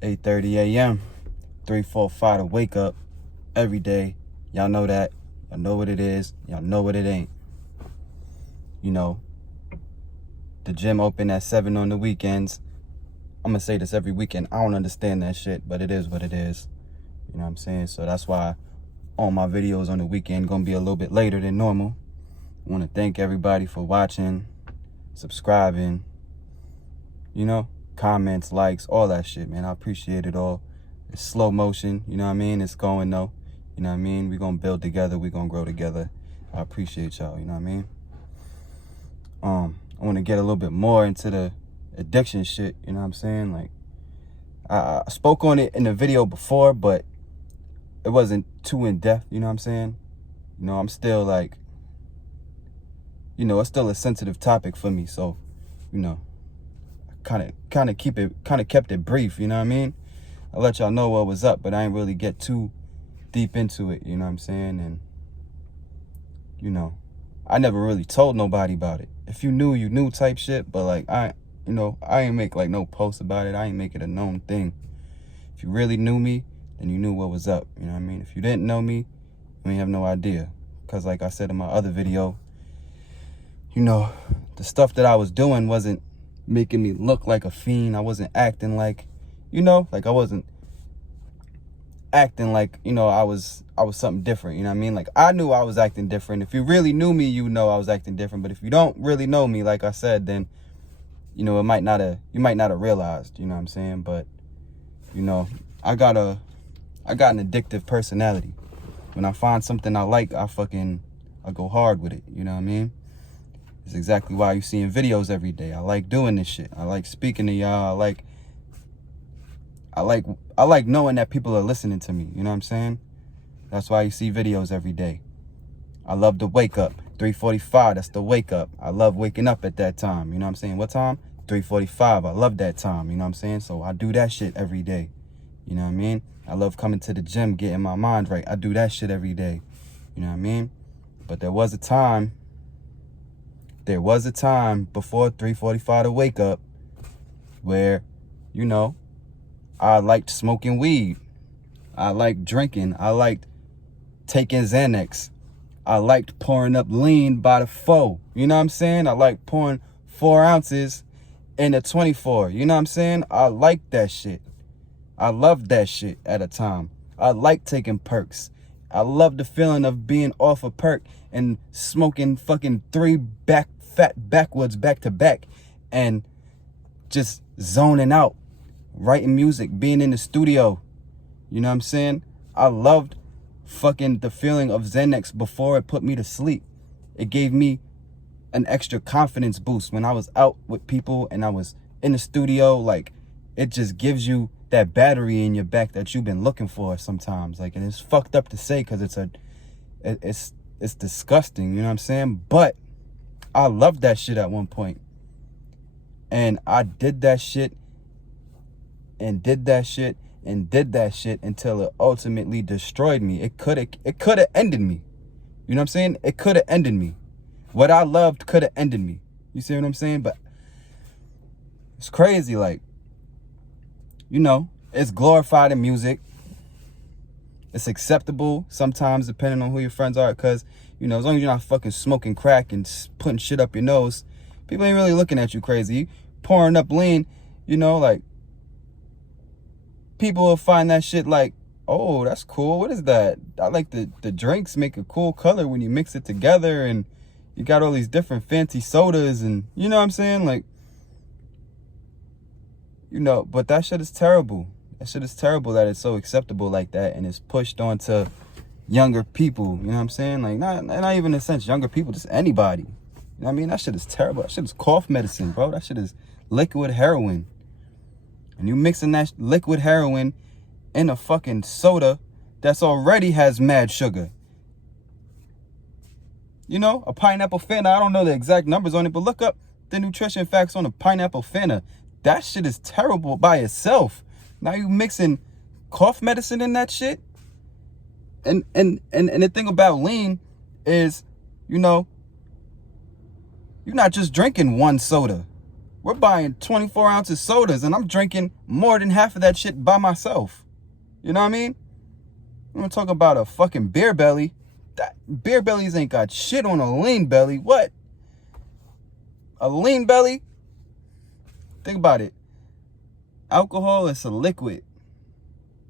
8:30 a.m. 345 to wake up every day. Y'all know that. Y'all know what it is. Y'all know what it ain't. You know, the gym open at 7 on the weekends. I'm going to say this every weekend. I don't understand that shit, but it is what it is. You know what I'm saying? So that's why all my videos on the weekend going to be a little bit later than normal. I want to thank everybody for watching, subscribing, you know, comments, likes, all that shit, man. I appreciate it all. It's slow motion, you know what I mean? It's going though, you know what I mean? We're going to build together. We're going to grow together. I appreciate y'all, you know what I mean? I want to get a little bit more into the addiction shit, you know what I'm saying? Like, I spoke on it in the video before, but it wasn't too in-depth, you know what I'm saying? You know, I'm still like, you know, it's still a sensitive topic for me, so, you know, kind of kept it brief, you know what I mean? I let y'all know what was up, but I ain't really get too deep into it, you know what I'm saying? And, you know, I never really told nobody about it. If you knew, you knew type shit, but like, I ain't make like no post about it. I ain't make it a known thing. If you really knew me, then you knew what was up, you know what I mean? If you didn't know me, you ain't have no idea. Because like I said in my other video, you know, the stuff that I was doing wasn't making me look like a fiend. I wasn't acting like, you know, like I wasn't acting like, you know, I was something different, you know what I mean? Like, I knew I was acting different. If you really knew me, you know I was acting different. But if you don't really know me, like I said, then, you know, you might not have realized, you know what I'm saying? But, you know, I got an addictive personality. When I find something I like, I go hard with it, you know what I mean? It's exactly why you seeing videos every day. I like doing this shit. I like speaking to y'all. I like knowing that people are listening to me, you know what I'm saying? That's why you see videos every day. I love to wake up. 3:45, that's the wake up. I love waking up at that time, you know what I'm saying? What time? 3:45. I love that time, you know what I'm saying? So I do that shit every day. You know what I mean? I love coming to the gym, getting my mind right. I do that shit every day. You know what I mean? But there was a time before 3:45 to wake up where, you know, I liked smoking weed. I liked drinking. I liked taking Xanax. I liked pouring up lean by the 4. You know what I'm saying? I liked pouring 4 ounces in a 24. You know what I'm saying? I liked that shit. I loved that shit at a time. I liked taking perks. I loved the feeling of being off a perk and smoking fucking 3 backwoods back to back and just zoning out, writing music, being in the studio. You know what I'm saying? I loved fucking the feeling of Xanax before it put me to sleep. It gave me an extra confidence boost when I was out with people and I was in the studio. Like, it just gives you that battery in your back that you've been looking for sometimes. Like, and it's fucked up to say because it's disgusting, you know what I'm saying? But I loved that shit at one point. And I did that shit and did that shit and did that shit until it ultimately destroyed me. It could have ended me. You know what I'm saying? It could have ended me. What I loved could have ended me. You see what I'm saying? But it's crazy. Like, you know, it's glorified in music. It's acceptable sometimes depending on who your friends are. Because, you know, as long as you're not fucking smoking crack and putting shit up your nose, people ain't really looking at you crazy. You pouring up lean, you know, like, people will find that shit like, oh, that's cool. What is that? I like the drinks make a cool color when you mix it together, and you got all these different fancy sodas, and you know what I'm saying? Like, you know, but that shit is terrible. That shit is terrible that it's so acceptable like that, and it's pushed onto younger people. You know what I'm saying? Like, not even in a sense younger people, just anybody. You know what I mean? That shit is terrible. That shit is cough medicine, bro. That shit is liquid heroin. And you mixing that liquid heroin in a fucking soda that's already has mad sugar. You know, a pineapple Fanta, I don't know the exact numbers on it, but look up the nutrition facts on a pineapple Fanta. That shit is terrible by itself. Now you mixing cough medicine in that shit. And the thing about lean is, you know, you're not just drinking one soda. We're buying 24 ounces sodas and I'm drinking more than half of that shit by myself. You know what I mean? I'm gonna talk about a fucking beer belly. That beer bellies ain't got shit on a lean belly. What? A lean belly? Think about it. Alcohol is a liquid.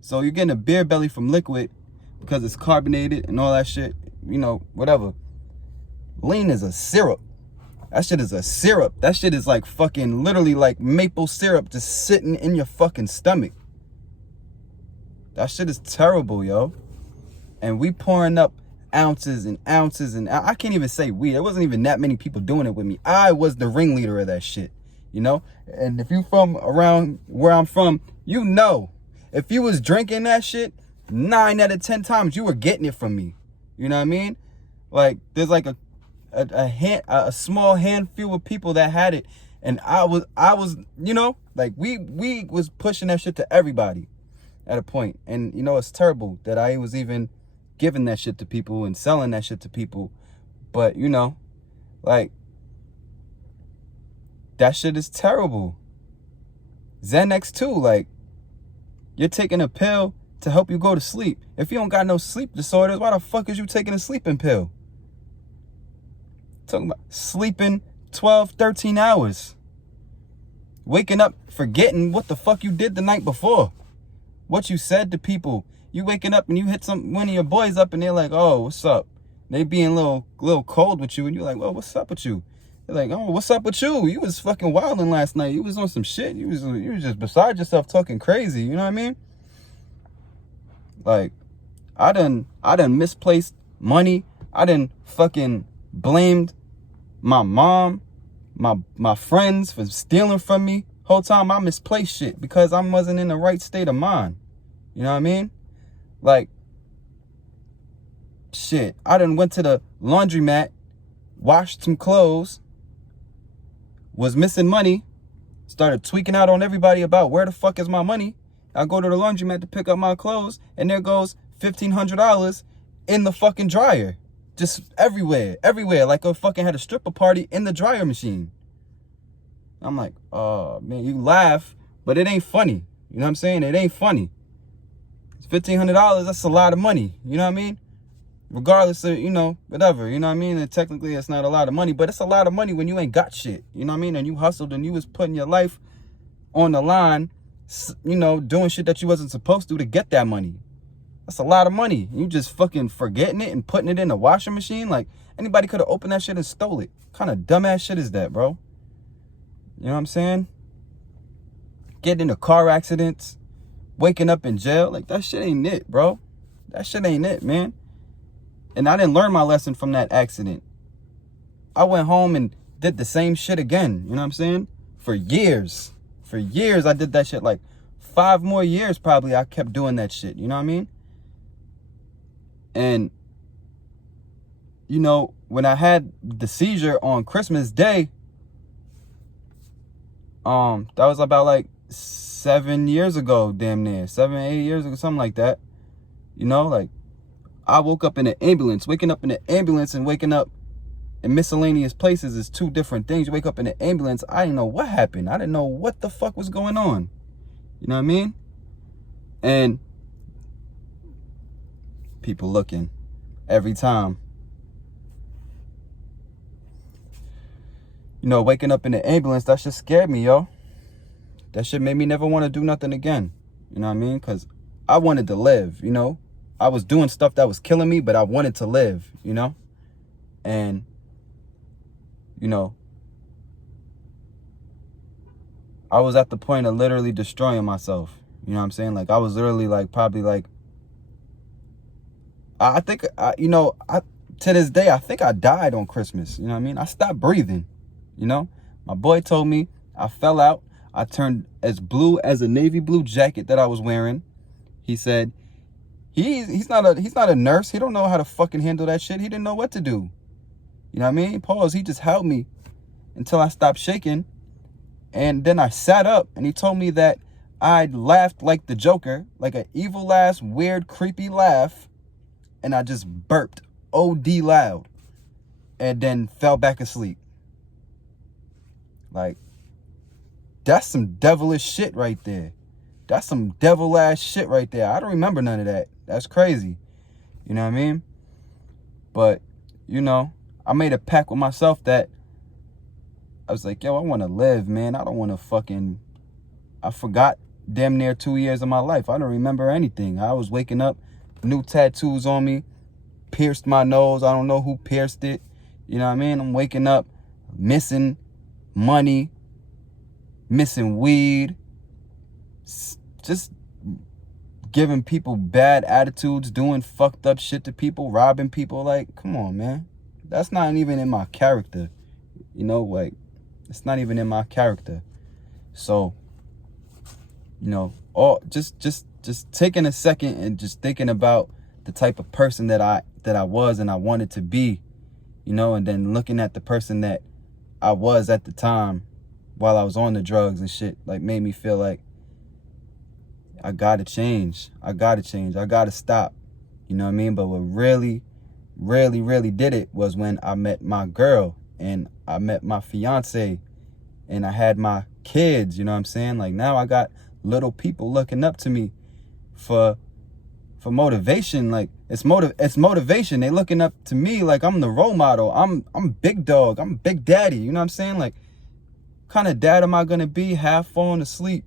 So you're getting a beer belly from liquid because it's carbonated and all that shit. You know, whatever. Lean is a syrup. That shit is a syrup. That shit is like fucking literally like maple syrup just sitting in your fucking stomach. That shit is terrible, yo. And we pouring up ounces and ounces, and I can't even say we. There wasn't even that many people doing it with me. I was the ringleader of that shit, you know? And if you from around where I'm from, you know. If you was drinking that shit, 9 out of 10 times you were getting it from me. You know what I mean? Like, there's like a small handful of people that had it, and I was, you know, like we was pushing that shit to everybody at a point. And you know, it's terrible that I was even giving that shit to people and selling that shit to people. But you know, like, that shit is terrible. Xanax too, like, you're taking a pill to help you go to sleep. If you don't got no sleep disorders, why the fuck is you taking a sleeping pill? Talking about sleeping 12, 13 hours. Waking up forgetting what the fuck you did the night before. What you said to people. You waking up and you hit one of your boys up and they're like, oh, what's up? They being a little cold with you and you're like, well, what's up with you? They're like, oh, what's up with you? You was fucking wilding last night. You was on some shit. You was just beside yourself talking crazy. You know what I mean? Like, I done misplaced money. I done fucking blamed my mom, my friends for stealing from me. Whole time I misplaced shit because I wasn't in the right state of mind. You know what I mean? Like, shit, I done went to the laundromat, washed some clothes, was missing money, started tweaking out on everybody about where the fuck is my money. I go to the laundromat to pick up my clothes, and there goes $1,500 in the fucking dryer. Just everywhere, like I fucking had a stripper party in the dryer machine. I'm like, oh, man, you laugh, but it ain't funny. You know what I'm saying? It ain't funny. It's $1,500, that's a lot of money. You know what I mean? Regardless of, you know, whatever. You know what I mean? And technically, it's not a lot of money, but it's a lot of money when you ain't got shit. You know what I mean? And you hustled and you was putting your life on the line, you know, doing shit that you wasn't supposed to get that money. That's a lot of money. You just fucking forgetting it and putting it in the washing machine. Like, anybody could have opened that shit and stole it. What kind of dumbass shit is that, bro? You know what I'm saying? Getting into car accidents, waking up in jail. Like, that shit ain't it, bro. That shit ain't it, man. And I didn't learn my lesson from that accident. I went home and did the same shit again. You know what I'm saying? For years. For years, I did that shit. Like, 5 more years, probably, I kept doing that shit. You know what I mean? And, you know, when I had the seizure on Christmas Day, that was about like 7 years ago, damn near. 7, 8 years ago, something like that. You know, like, I woke up in an ambulance. Waking up in an ambulance and waking up in miscellaneous places is 2 different things. You wake up in an ambulance, I didn't know what happened. I didn't know what the fuck was going on. You know what I mean? And people looking every time. You know, waking up in the ambulance, that shit scared me, yo. That shit made me never want to do nothing again. You know what I mean? Because I wanted to live, you know? I was doing stuff that was killing me, but I wanted to live, you know? And, you know, I was at the point of literally destroying myself. You know what I'm saying? Like, I was literally, like, probably, like, I think, you know, to this day, I think I died on Christmas. You know what I mean? I stopped breathing, you know? My boy told me I fell out. I turned as blue as a navy blue jacket that I was wearing. He said, he's not a nurse. He don't know how to fucking handle that shit. He didn't know what to do. You know what I mean? Pause. He just held me until I stopped shaking. And then I sat up and he told me that I laughed like the Joker, like an evil ass, weird, creepy laugh. And I just burped OD loud and then fell back asleep. Like, That's some devilish shit right there. That's some devil ass shit right there. I don't remember none of that. That's crazy. You know what I mean? But, you know, I made a pact with myself that I was like, yo, I want to live, man. I don't want to I forgot damn near 2 years of my life. I don't remember anything. I was waking up, new tattoos on me, pierced my nose. I don't know who pierced it. You know what I mean? I'm waking up missing money, missing weed, just giving people bad attitudes, doing fucked up shit to people, robbing people. Like, come on, man. That's not even in my character. You know, like, it's not even in my character. So, you know, just taking a second and just thinking about the type of person that I was and I wanted to be, you know, and then looking at the person that I was at the time while I was on the drugs and shit, like, made me feel like I gotta change. I gotta stop. You know what I mean? But what really did it was when I met my girl and I met my fiance and I had my kids, you know what I'm saying? Like, now I got little people looking up to me for motivation. Like, it's motivation. They looking up to me like I'm the role model. I'm big dog. I'm big daddy. You know what I'm saying? Like, kind of dad am I gonna be? Half falling asleep.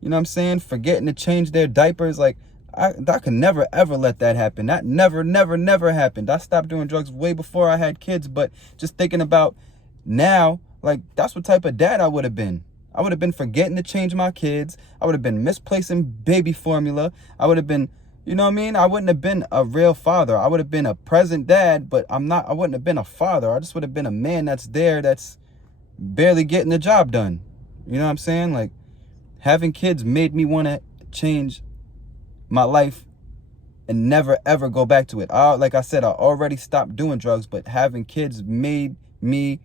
You know what I'm saying? Forgetting to change their diapers. Like, I could never ever let that happen. That never happened. I stopped doing drugs way before I had kids. But just thinking about now, like, that's what type of dad I would have been. I would have been forgetting to change my kids. I would have been misplacing baby formula. I would have been, you know what I mean? I wouldn't have been a real father. I would have been a present dad, but I wouldn't have been a father. I just would have been a man that's there, that's barely getting the job done. You know what I'm saying? Like, having kids made me want to change my life and never ever go back to it. Like I said, I already stopped doing drugs, but having kids made me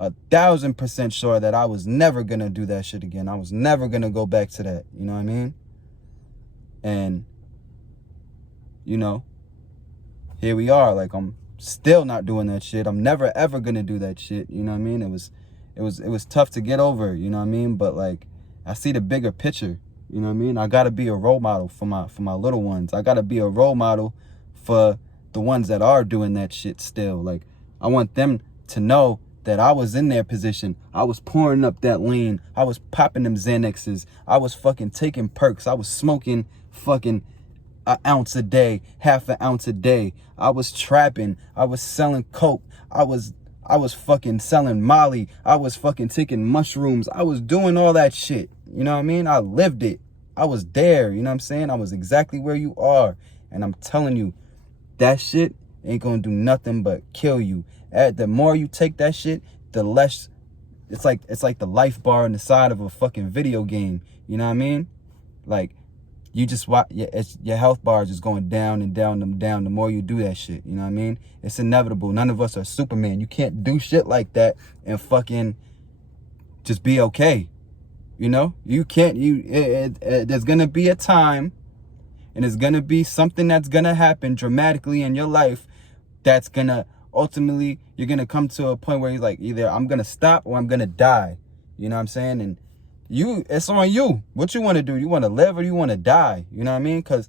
1,000% sure that I was never gonna do that shit again. I was never gonna go back to that. You know what I mean? And, you know, here we are. Like, I'm still not doing that shit. I'm never ever gonna do that shit. You know what I mean? It was tough to get over. You know what I mean? But, like, I see the bigger picture. You know what I mean? I gotta be a role model for my little ones. I gotta be a role model for the ones that are doing that shit still. Like, I want them to know that I was in their position. I was pouring up that lean. I was popping them Xanaxes. I was fucking taking perks. I was smoking fucking an ounce a day, half an ounce a day. I was trapping. I was selling coke. I was fucking selling Molly. I was fucking taking mushrooms. I was doing all that shit. You know what I mean? I lived it. I was there. You know what I'm saying? I was exactly where you are. And I'm telling you, that shit ain't gonna do nothing but kill you. The more you take that shit, the less it's like the life bar on the side of a fucking video game. You know what I mean? Like, you just watch your health bar is just going down and down and down the more you do that shit. You know what I mean? It's inevitable. None of us are Superman. You can't do shit like that and fucking just be okay. You know? You can't. There's gonna be a time, and there's gonna be something that's gonna happen dramatically in your life that's gonna ultimately, you're gonna come to a point where you're like, either I'm gonna stop or I'm gonna die. You know what I'm saying? And it's on you. What you want to do? You want to live or you want to die? You know what I mean? Because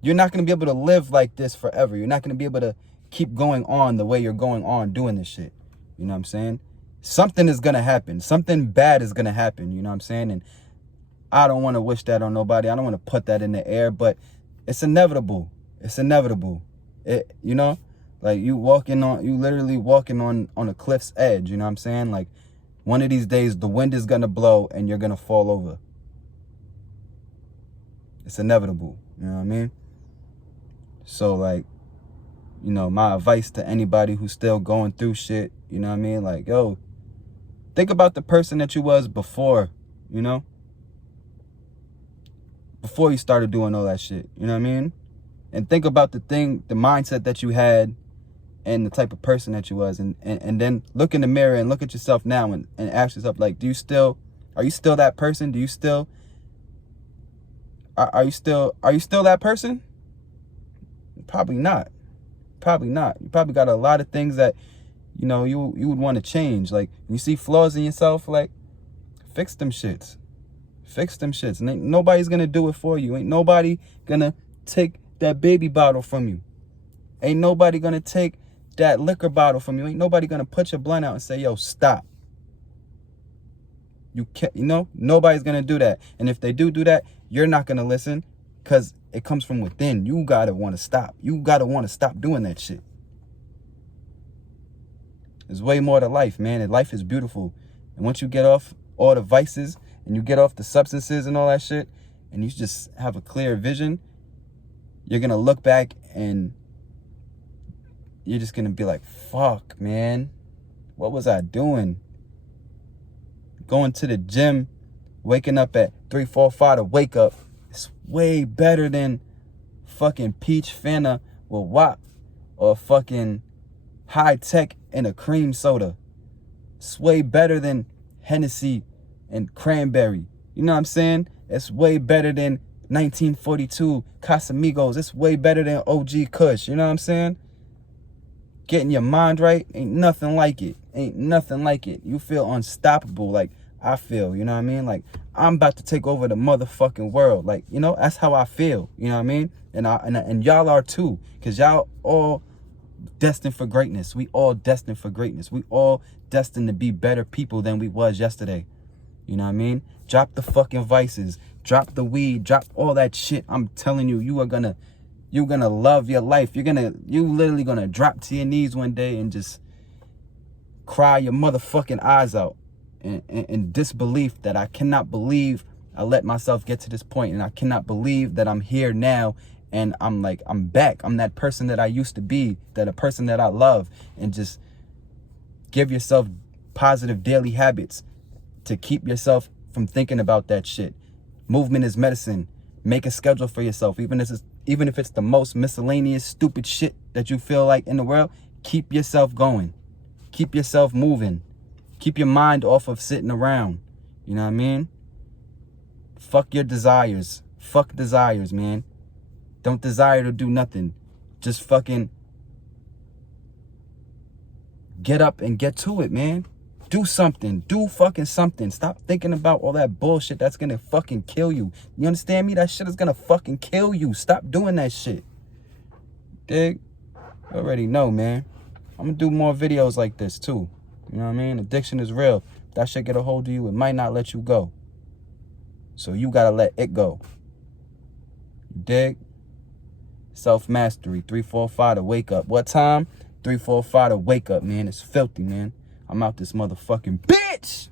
you're not going to be able to live like this forever. You're not going to be able to keep going on the way you're going on doing this shit. You know what I'm saying? Something is going to happen. Something bad is going to happen. You know what I'm saying? And I don't want to wish that on nobody. I don't want to put that in the air, but it's inevitable. It's inevitable. You know, like, you literally walking on a cliff's edge. You know what I'm saying? Like, one of these days, the wind is going to blow and you're going to fall over. It's inevitable. You know what I mean? So, like, you know, my advice to anybody who's still going through shit, you know what I mean? Like, yo, think about the person that you was before, you know? Before you started doing all that shit, you know what I mean? And think about the mindset that you had and the type of person that you was, and then look in the mirror and look at yourself now and ask yourself, like, are you still that person? Do you still are you still that person? Probably not. You probably got a lot of things that, you know, you would want to change. Like, you see flaws in yourself, like, Fix them shits. Fix them shits. And ain't nobody's gonna do it for you. Ain't nobody gonna take that baby bottle from you. Ain't nobody gonna take that liquor bottle from you. Ain't nobody gonna put your blunt out and say, yo, stop. You can't, nobody's gonna do that. And if they do that, you're not gonna listen because it comes from within. You gotta wanna stop. You gotta wanna stop doing that shit. There's way more to life, man. And life is beautiful. And once you get off all the vices and you get off the substances and all that shit, and you just have a clear vision, you're gonna look back and you're just gonna be like, fuck, man, what was I doing? Going to the gym, waking up at 3, 4, 5 to wake up, it's way better than fucking peach Fanta with WAP or fucking high tech and a cream soda. It's way better than Hennessy and cranberry. You know what I'm saying? It's way better than 1942 Casamigos. It's way better than OG Kush. You know what I'm saying? Getting your mind right, ain't nothing like it. Ain't nothing like it. You feel unstoppable like I feel, you know what I mean? Like, I'm about to take over the motherfucking world. Like, that's how I feel, you know what I mean? And y'all are too, because y'all all destined for greatness. We all destined for greatness. We all destined to be better people than we was yesterday. You know what I mean? Drop the fucking vices. Drop the weed. Drop all that shit. I'm telling you, you're gonna love your life. You literally gonna drop to your knees one day and just cry your motherfucking eyes out in disbelief that I cannot believe I let myself get to this point, and I cannot believe that I'm here now, and I'm back. I'm that person that I used to be, that a person that I love. And just give yourself positive daily habits to keep yourself from thinking about that shit. Movement is medicine. Make a schedule for yourself, even if it's the most miscellaneous stupid shit that you feel like in the world. Keep yourself going. Keep yourself moving. Keep your mind off of sitting around. You know what I mean? Fuck your desires. Fuck desires, man. Don't desire to do nothing. Just fucking get up and get to it, man. Do something. Do fucking something. Stop thinking about all that bullshit that's gonna fucking kill you. You understand me? That shit is gonna fucking kill you. Stop doing that shit. Dig? You already know, man. I'm gonna do more videos like this too. You know what I mean? Addiction is real. If that shit get a hold of you, it might not let you go. So you gotta let it go. You dig? Self-mastery. 3, 4, 5 to wake up. What time? 3, 4, 5 to wake up, man. It's filthy, man. I'm out this motherfucking bitch.